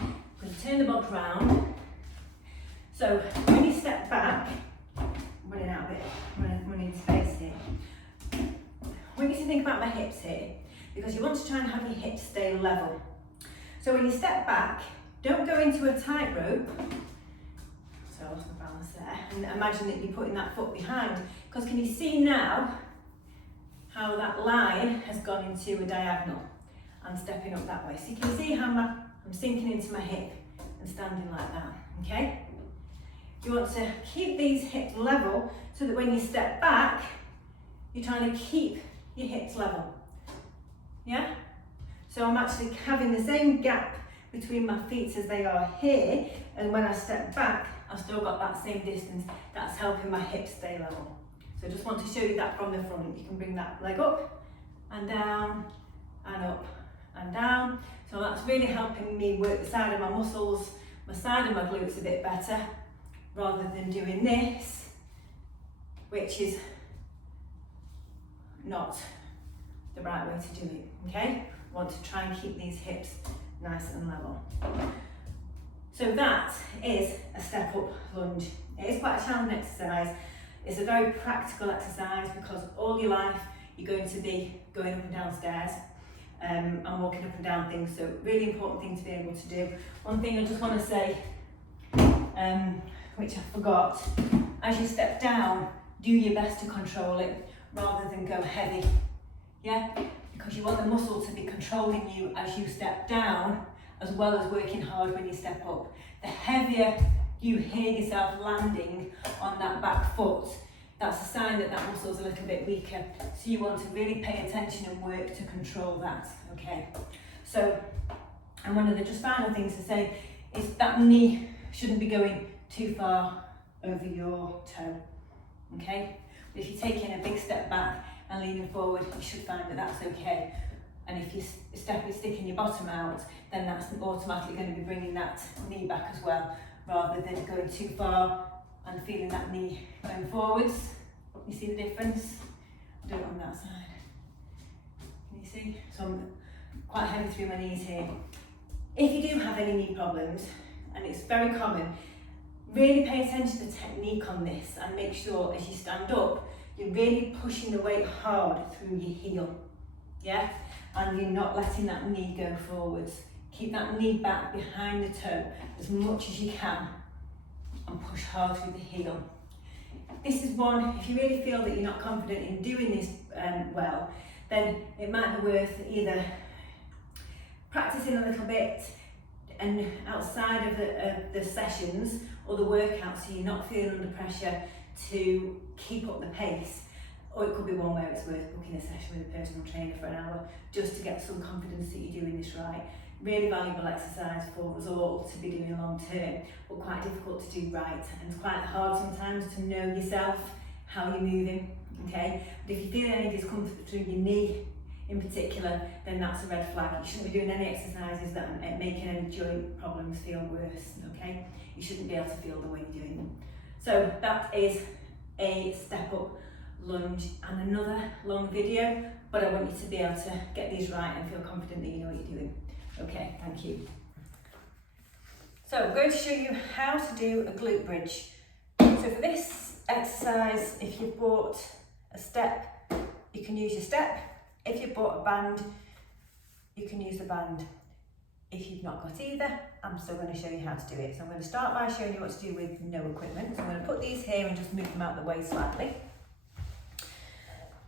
I'm going to turn the box round. So when you step back, I'm running out of it, running space here. I want you to think about my hips here, because you want to try and have your hips stay level. So when you step back, don't go into a tightrope. So I lost my balance there. And imagine that you're putting that foot behind, because can you see now how that line has gone into a diagonal and stepping up that way? So you can see how I'm sinking into my hip and standing like that, okay? You want to keep these hips level so that when you step back, you're trying to keep your hips level, yeah? So I'm actually having the same gap between my feet as they are here, and when I step back, I've still got that same distance. That's helping my hips stay level. So I just want to show you that from the front. You can bring that leg up and down and up and down. So that's really helping me work the side of my muscles, my side of my glutes a bit better, rather than doing this, which is not the right way to do it, okay? Want to try and keep these hips nice and level. So that is a step up lunge. It is quite a challenging exercise. It's a very practical exercise, because all your life you're going to be going up and down stairs and walking up and down things, so really important thing to be able to do. One thing I just want to say, which I forgot, as you step down, do your best to control it rather than go heavy, yeah? Because you want the muscle to be controlling you as you step down, as well as working hard when you step up. The heavier you hear yourself landing on that back foot, that's a sign that that muscle's a little bit weaker. So you want to really pay attention and work to control that, okay? So, and one of the just final things to say is that knee shouldn't be going too far over your toe, okay? But if you're taking a big step back and leaning forward, you should find that that's okay. And if you're sticking your bottom out, then that's automatically going to be bringing that knee back as well, rather than going too far and feeling that knee going forwards. You see the difference? I'll do it on that side. Can you see? So I'm quite heavy through my knees here. If you do have any knee problems, and it's very common, really pay attention to the technique on this and make sure as you stand up, you're really pushing the weight hard through your heel, yeah? And you're not letting that knee go forwards. Keep that knee back behind the toe as much as you can and push hard through the heel. This is one, if you really feel that you're not confident in doing this well, then it might be worth either practicing a little bit and outside of the sessions or the workout, so you're not feeling under pressure to keep up the pace. Or it could be one where it's worth booking a session with a personal trainer for an hour just to get some confidence that you're doing this right. Really valuable exercise for us all to be doing long term, but quite difficult to do right, and it's quite hard sometimes to know yourself, how you're moving, okay? But if you feel any discomfort through your knee in particular, then that's a red flag. You shouldn't be doing any exercises that are making any joint problems feel worse, okay? You shouldn't be able to feel the way you're doing them. So that is a step up lunge and another long video, but I want you to be able to get these right and feel confident that you know what you're doing. Okay, thank you. So I'm going to show you how to do a glute bridge. So for this exercise, if you've bought a step, you can use your step. If you've bought a band, you can use the band. If you've not got either, I'm still going to show you how to do it. So I'm going to start by showing you what to do with no equipment. So I'm going to put these here and just move them out the way slightly.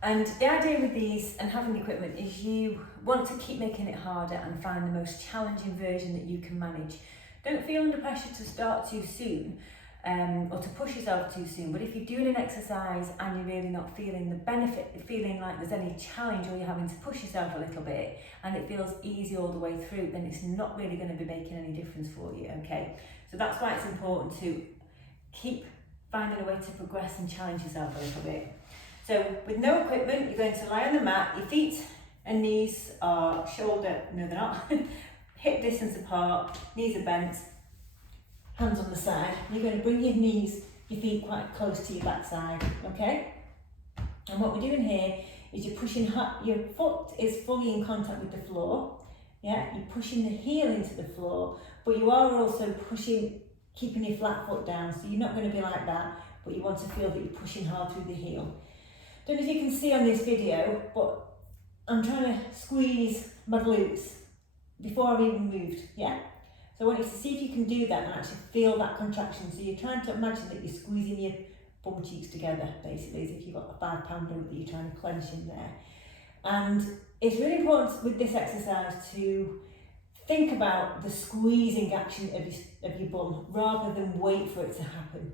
And the idea with these and having the equipment is you want to keep making it harder and find the most challenging version that you can manage. Don't feel under pressure to start too soon or to push yourself too soon, but if you're doing an exercise and you're really not feeling the benefit, feeling like there's any challenge or you're having to push yourself a little bit and it feels easy all the way through, then it's not really going to be making any difference for you, okay? So that's why it's important to keep finding a way to progress and challenge yourself a little bit. So with no equipment, you're going to lie on the mat, your feet and knees are shoulder, no they're not, hip distance apart, knees are bent, hands on the side. You're going to bring your knees, your feet quite close to your backside, okay? And what we're doing here is you're pushing, your foot is fully in contact with the floor, yeah? You're pushing the heel into the floor, but you are also pushing, keeping your flat foot down, so you're not going to be like that, but you want to feel that you're pushing hard through the heel. Don't know if you can see on this video, but I'm trying to squeeze my glutes before I've even moved, yeah? So I want you to see if you can do that and actually feel that contraction. So you're trying to imagine that you're squeezing your bum cheeks together, basically, as if you've got a 5 pound note that you're trying to clench in there. And it's really important with this exercise to think about the squeezing action of your bum rather than wait for it to happen.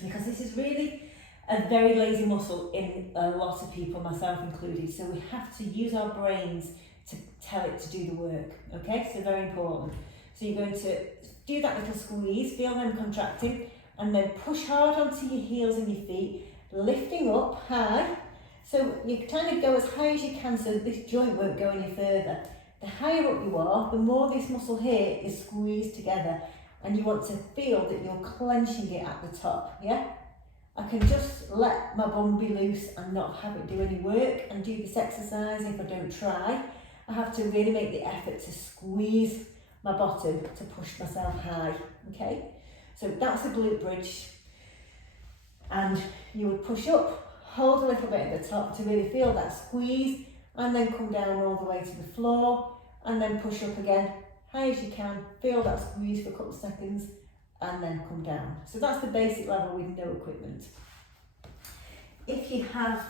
Because this is really a very lazy muscle in a lot of people, myself included. So we have to use our brains to tell it to do the work, okay? So very important. So you're going to do that little squeeze, feel them contracting, and then push hard onto your heels and your feet, lifting up high. So you kind of go as high as you can so this joint won't go any further. The higher up you are, the more this muscle here is squeezed together, and you want to feel that you're clenching it at the top, yeah? I can just let my bum be loose and not have it do any work and do this exercise if I don't try. I have to really make the effort to squeeze my bottom to push myself high, okay? So that's a glute bridge. And you would push up, hold a little bit at the top to really feel that squeeze, and then come down all the way to the floor, and then push up again, high as you can, feel that squeeze for a couple of seconds, and then come down. So that's the basic level with no equipment. If you have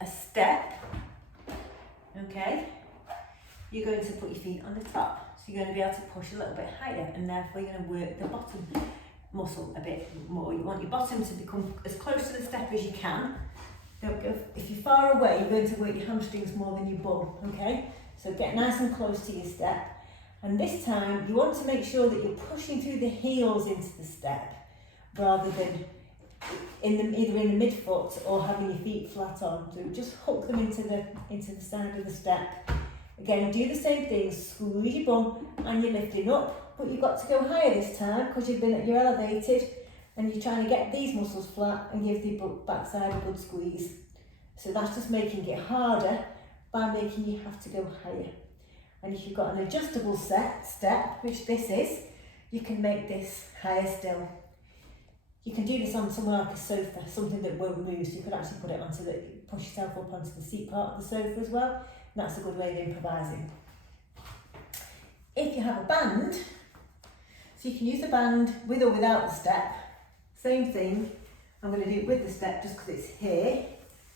a step, okay, you're going to put your feet on the top. So you're going to be able to push a little bit higher, and therefore you're going to work the bottom muscle a bit more. You want your bottom to become as close to the step as you can. If you're far away, you're going to work your hamstrings more than your bum, okay? So get nice and close to your step. And this time, you want to make sure that you're pushing through the heels into the step, rather than either in the midfoot or having your feet flat on. So just hook them into the side of the step. Again, do the same thing, squeeze your bum and you're lifting up, but you've got to go higher this time because you're elevated, and you're trying to get these muscles flat and give the backside a good squeeze. So that's just making it harder by making you have to go higher. And if you've got an adjustable step, which this is, you can make this higher still. You can do this on somewhere like a sofa, something that won't move, so you could actually put it onto push yourself up onto the seat part of the sofa as well, and that's a good way of improvising. If you have a band, so you can use the band with or without the step, same thing. I'm going to do it with the step just because it's here.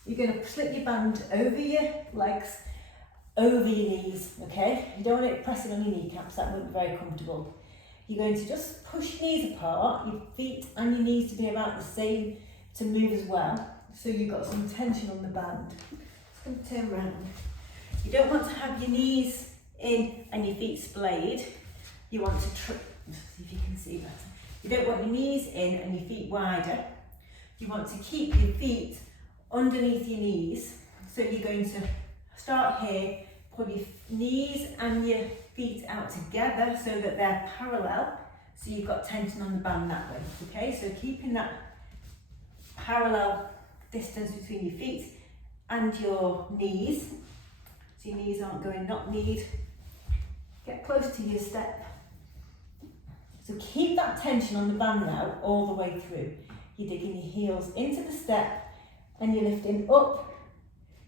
You're going to slip your band over your legs, over your knees, okay? You don't want it pressing on your kneecaps, that wouldn't be very comfortable. You're going to just push your knees apart, your feet and your knees to be about the same to move as well. So you've got some tension on the band. Just going to turn around. You don't want to have your knees in and your feet splayed. You want to, see if you can see better. You don't want your knees in and your feet wider. You want to keep your feet underneath your knees. So you're going to start here, pull your knees and your feet out together so that they're parallel. So you've got tension on the band that way, okay? So keeping that parallel distance between your feet and your knees. So your knees aren't going knock-kneed. Get close to your step. So keep that tension on the band now all the way through. You're digging your heels into the step and you're lifting up.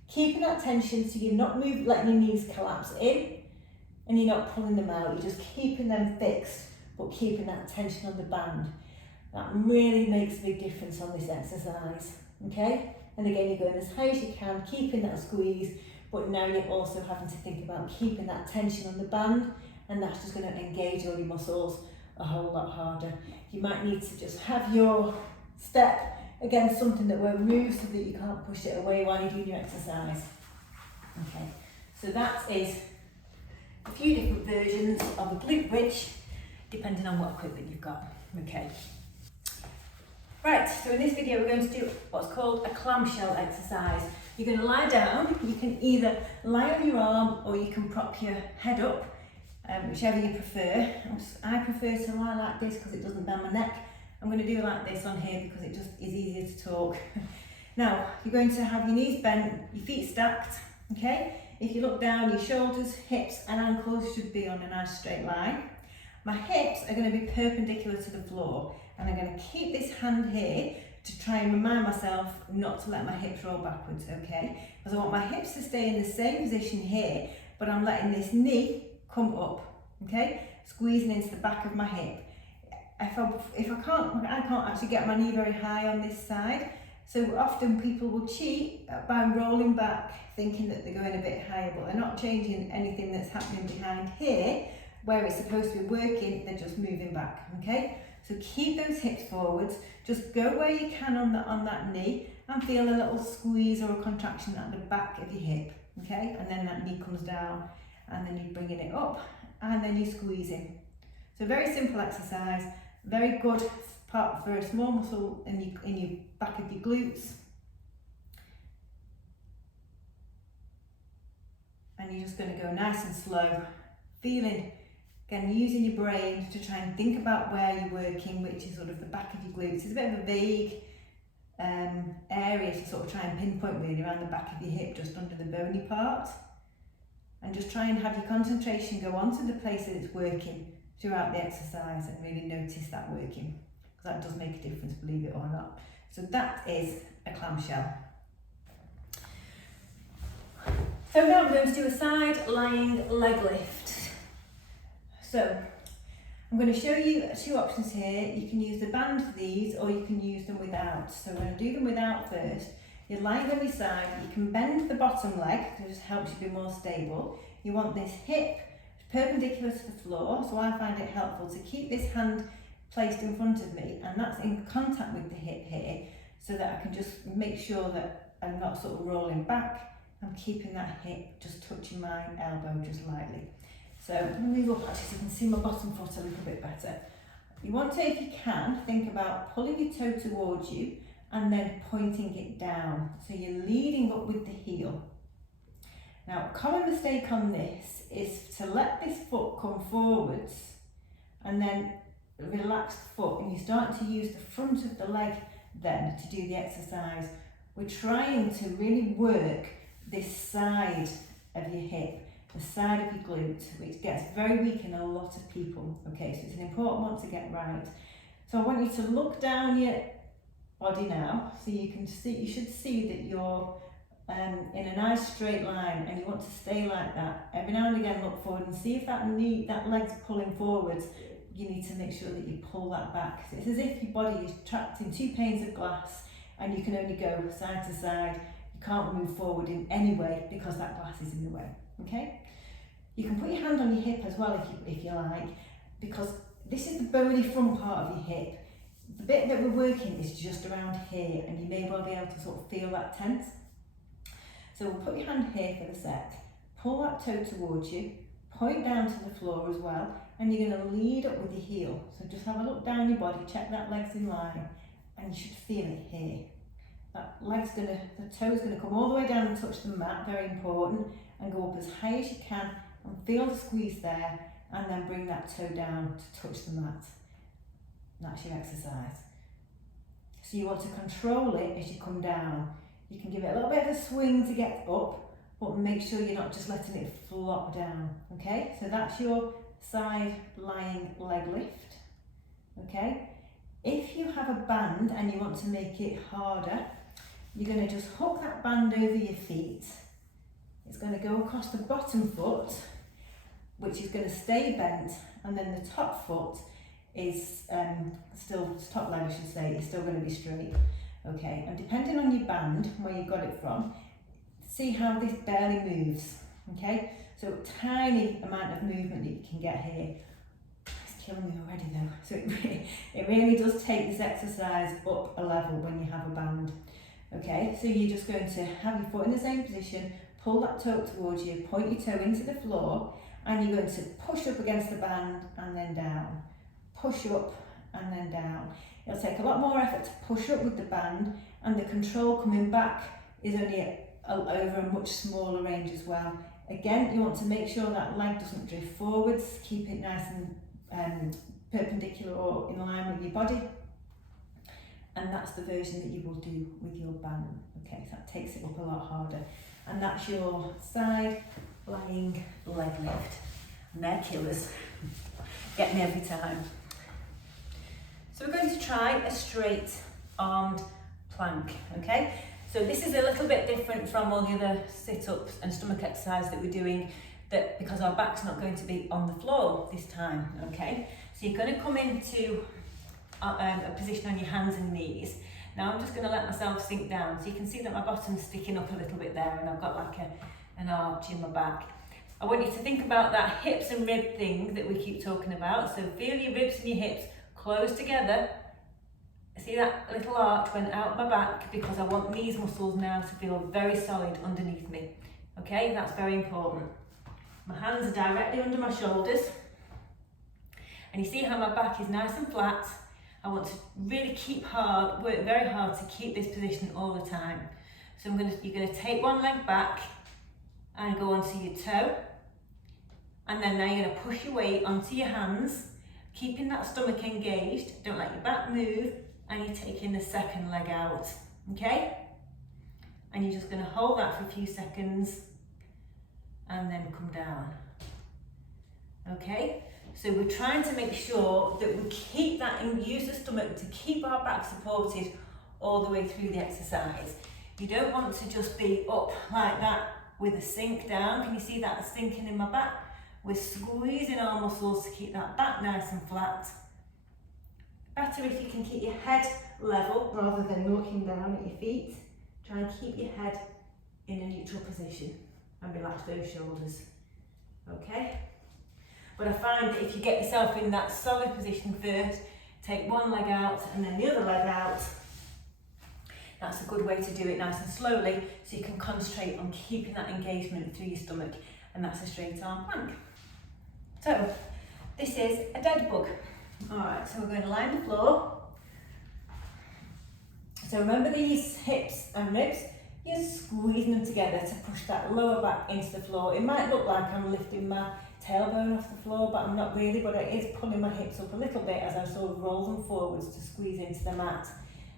Keeping that tension so you're not letting your knees collapse in and you're not pulling them out. You're just keeping them fixed but keeping that tension on the band. That really makes a big difference on this exercise, okay? And again, you're going as high as you can, keeping that squeeze, but now you're also having to think about keeping that tension on the band, and that's just going to engage all your muscles a whole lot harder. You might need to just have your step against something that won't move so that you can't push it away while you're doing your exercise. Okay, so that is a few different versions of a glute bridge, depending on what equipment you've got. Okay. Right, so in this video we're going to do what's called a clamshell exercise. You're going to lie down. You can either lie on your arm or you can prop your head up, whichever you prefer. I prefer to lie like this because it doesn't bend my neck. I'm going to do like this on here because it just is easier to talk. Now, you're going to have your knees bent, your feet stacked, okay? If you look down, your shoulders, hips and ankles should be on a nice straight line. My hips are going to be perpendicular to the floor, and I'm going to keep this hand here to try and remind myself not to let my hips roll backwards, okay? Because I want my hips to stay in the same position here, but I'm letting this knee come up, okay? Squeezing into the back of my hip. I can't actually get my knee very high on this side, so often people will cheat by rolling back, thinking that they're going a bit higher, but they're not changing anything that's happening behind here, where it's supposed to be working, they're just moving back, okay? So keep those hips forwards, just go where you can on that knee and feel a little squeeze or a contraction at the back of your hip, okay? And then that knee comes down and then you're bringing it up and then you're squeezing. So very simple exercise, very good part for a small muscle in your back of your glutes. And you're just going to go nice and slow, feeling, again, using your brain to try and think about where you're working, which is sort of the back of your glutes. It's a bit of a vague area to sort of try and pinpoint really around the back of your hip, just under the bony part. And just try and have your concentration go onto the place that it's working throughout the exercise and really notice that working. Because that does make a difference, believe it or not. So that is a clamshell. So now I'm going to do a side lying leg lift. So I'm going to show you two options here. You can use the band for these or you can use them without. So we're going to do them without first. You're lying on your side, you can bend the bottom leg, that just helps you be more stable. You want this hip perpendicular to the floor, so I find it helpful to keep this hand placed in front of me and that's in contact with the hip here, so that I can just make sure that I'm not sort of rolling back. I'm keeping that hip just touching my elbow just lightly. So let me move up actually so you can see my bottom foot a little bit better. You want to, if you can, think about pulling your toe towards you and then pointing it down. So you're leading up with the heel. Now, a common mistake on this is to let this foot come forwards and then relaxed foot and you start to use the front of the leg then to do the exercise, we're trying to really work this side of your hip, the side of your glute, which gets very weak in a lot of people. Okay, so it's an important one to get right. So I want you to look down your body now, so you can see, you should see that you're in a nice straight line, and you want to stay like that. Every now and again look forward and see if that leg's pulling forwards. You need to make sure that you pull that back. So it's as if your body is trapped in two panes of glass and you can only go side to side. You can't move forward in any way because that glass is in the way, okay? You can put your hand on your hip as well if you like, because this is the bony front part of your hip. The bit that we're working is just around here, and you may well be able to sort of feel that tense. So we'll put your hand here for the set, pull that toe towards you, point down to the floor as well, and you're going to lead up with your heel. So just have a look down your body, check that leg's in line, and you should feel it here. That the toe's going to come all the way down and touch the mat, very important, and go up as high as you can, and feel the squeeze there, and then bring that toe down to touch the mat. That's your exercise. So you want to control it as you come down. You can give it a little bit of a swing to get up, but make sure you're not just letting it flop down, okay? So that's your side lying leg lift, okay? If you have a band and you want to make it harder, you're going to just hook that band over your feet. It's going to go across the bottom foot, which is going to stay bent, and then the top foot is top leg I should say, is still going to be straight. Okay, and depending on your band, where you got it from, see how this barely moves, okay? So a tiny amount of movement that you can get here. It's killing me already though. So it really does take this exercise up a level when you have a band. Okay, so you're just going to have your foot in the same position, pull that toe towards you, point your toe into the floor, and you're going to push up against the band and then down. Push up and then down. It'll take a lot more effort to push up with the band, and the control coming back is only over a much smaller range as well. Again, you want to make sure that leg doesn't drift forwards, keep it nice and perpendicular or in line with your body. And that's the version that you will do with your band. Okay, so that takes it up a lot harder. And that's your side lying leg lift. And they're killers. Get me every time. So we're going to try a straight armed plank, okay? So this is a little bit different from all the other sit-ups and stomach exercise that we're doing, because our back's not going to be on the floor this time, okay? So you're going to come into a position on your hands and knees. Now I'm just going to let myself sink down, so you can see that my bottom's sticking up a little bit there, and I've got like an arch in my back. I want you to think about that hips and rib thing that we keep talking about. So feel your ribs and your hips close together. See that little arch went out my back because I want these muscles now to feel very solid underneath me. Okay, that's very important. My hands are directly under my shoulders. And you see how my back is nice and flat. I want to really work very hard to keep this position all the time. So you're going to take one leg back and go onto your toe. And then now you're going to push your weight onto your hands, keeping that stomach engaged. Don't let your back move. And you're taking the second leg out, okay? And you're just going to hold that for a few seconds and then come down, okay? So we're trying to make sure that we keep that and use the stomach to keep our back supported all the way through the exercise. You don't want to just be up like that with a sink down. Can you see that sinking in my back? We're squeezing our muscles to keep that back nice and flat. Better if you can keep your head level rather than looking down at your feet. Try and keep your head in a neutral position and relax those shoulders, okay? But I find that if you get yourself in that solid position first, take one leg out and then the other leg out, that's a good way to do it nice and slowly, so you can concentrate on keeping that engagement through your stomach, and that's a straight arm plank. So, this is a dead bug. Alright, so we're going to line the floor. So remember these hips and ribs, you're squeezing them together to push that lower back into the floor. It might look like I'm lifting my tailbone off the floor, but I'm not really, but it is pulling my hips up a little bit as I sort of roll them forwards to squeeze into the mat.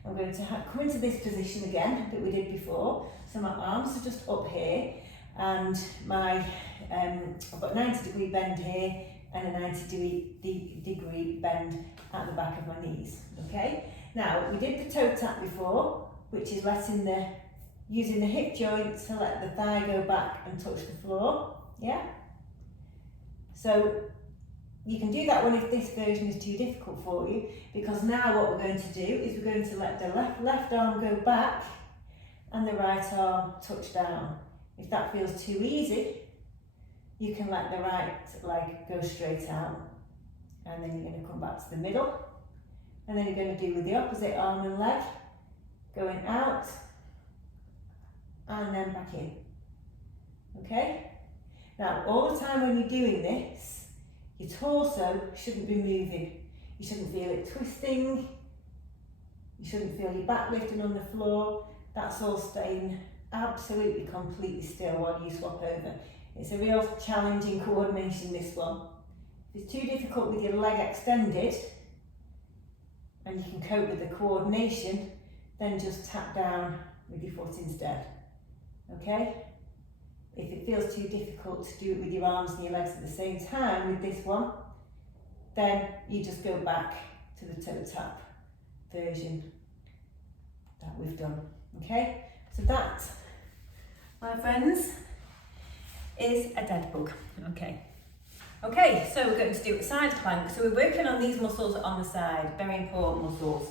I'm going to come into this position again that we did before. So my arms are just up here, and my I've got a 90-degree bend here and a 90-degree bend at the back of my knees. Okay. Now we did the toe tap before, which is using the hip joint to let the thigh go back and touch the floor. Yeah. So you can do that one if this version is too difficult for you, because now what we're going to do is we're going to let the left arm go back and the right arm touch down. If that feels too easy, you can let the right leg go straight out, and then you're going to come back to the middle, and then you're going to do with the opposite arm and leg, going out and then back in. Okay? Now, all the time when you're doing this, your torso shouldn't be moving. You shouldn't feel it twisting. You shouldn't feel your back lifting on the floor. That's all staying absolutely completely still while you swap over. It's a real challenging coordination, this one. If it's too difficult with your leg extended and you can cope with the coordination, then just tap down with your foot instead. Okay? If it feels too difficult to do it with your arms and your legs at the same time with this one, then you just go back to the toe tap version that we've done. Okay? So that, my friends, is a dead bug. Okay. Okay, so we're going to do a side plank. So we're working on these muscles on the side, very important muscles.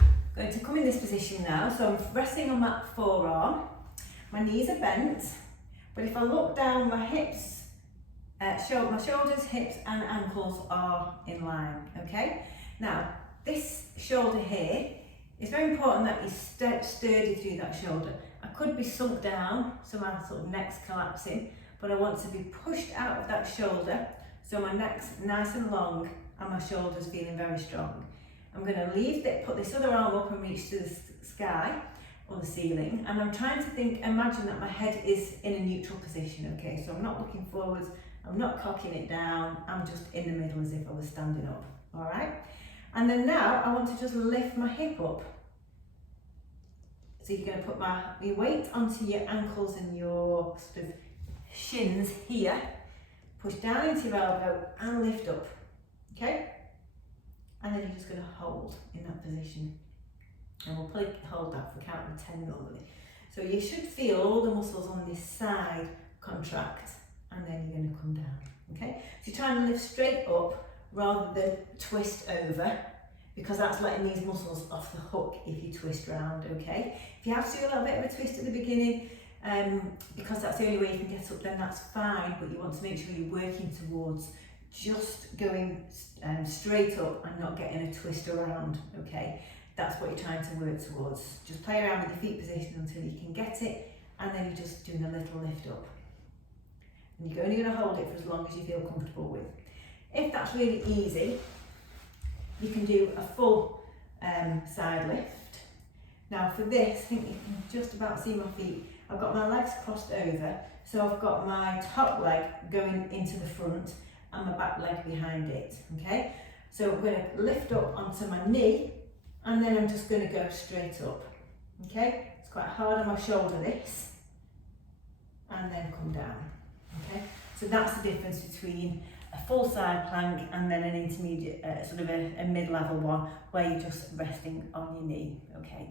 I'm going to come in this position now. So I'm resting on that forearm. My knees are bent, but if I look down, my hips, my shoulders, hips and ankles are in line. Okay. Now, this shoulder here, it's very important that you're sturdy through that shoulder. I could be sunk down, so my sort of neck's collapsing, but I want to be pushed out of that shoulder, so my neck's nice and long and my shoulder's feeling very strong. I'm going to put this other arm up and reach to the sky or the ceiling, and I'm trying to imagine that my head is in a neutral position. Okay, so I'm not looking forwards, I'm not cocking it down, I'm just in the middle as if I was standing up. All right, and then now I want to just lift my hip up. So you're going to put your weight onto your ankles and your sort of shins here, push down into your elbow and lift up. Okay, and then you're just going to hold in that position, and we'll probably hold that for counting 10 normally. So you should feel all the muscles on this side contract, and then you're going to come down. Okay, so you're trying to lift straight up rather than twist over, because that's letting these muscles off the hook if you twist round. Okay, if you have to do a little bit of a twist at the beginning, because that's the only way you can get up, then that's fine, but you want to make sure you're working towards just going straight up and not getting a twist around. Okay, that's what you're trying to work towards. Just play around with your feet position until you can get it, and then you're just doing a little lift up, and you're only going to hold it for as long as you feel comfortable with. If that's really easy, you can do a full side lift. Now for this, I think you can just about see my feet. I've got my legs crossed over, so I've got my top leg going into the front and my back leg behind it. Okay, so I'm going to lift up onto my knee, and then I'm just going to go straight up. Okay, it's quite hard on my shoulder, this, and then come down. Okay, so that's the difference between a full side plank and then an intermediate, sort of a mid-level one where you're just resting on your knee. Okay.